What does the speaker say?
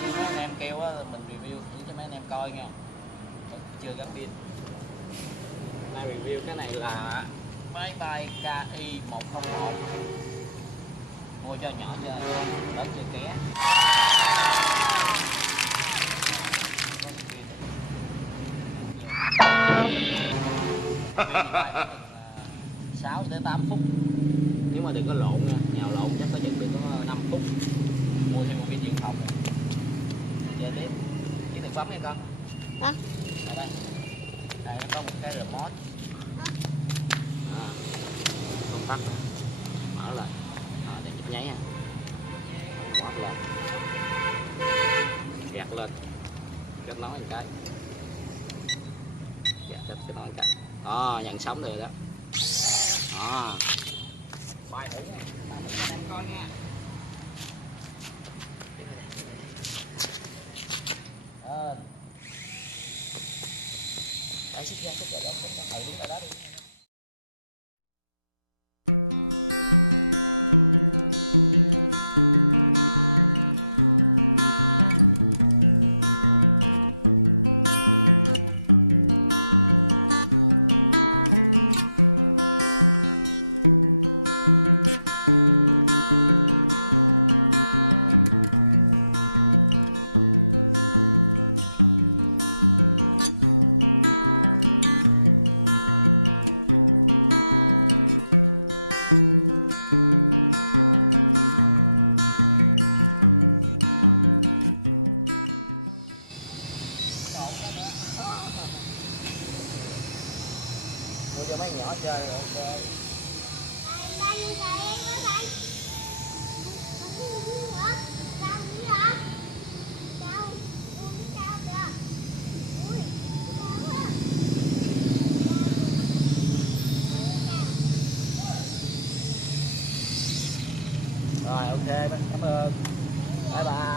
Như mấy anh em kêu á, mình review thử cho mấy anh em coi nha. Chưa gắn pin. Nay review cái này là máy bay KI 101, mua cho nhỏ cho lớn chơi ké. 6 tới 8 phút, nếu mà đừng có lộn nha, nhào lộn chắc có chừng được có 5 phút. Mua thêm một cái điện thông chơi tiếp. Chỉ thực bấm nha con. Đó. Ở đây, đây có một cái remote. Công tắc mở lên, để nhấp nháy nha, mở lên, gạt lên, kết nối một cái, gạt kết nối một cái, nhận sóng được đó. Bài thử nha, em coi nha. Đấy, xích ra đó, đứng ở đó đi. Mua cho mấy nhỏ chơi rồi chơi. Rồi ok, cảm ơn. Bye bye.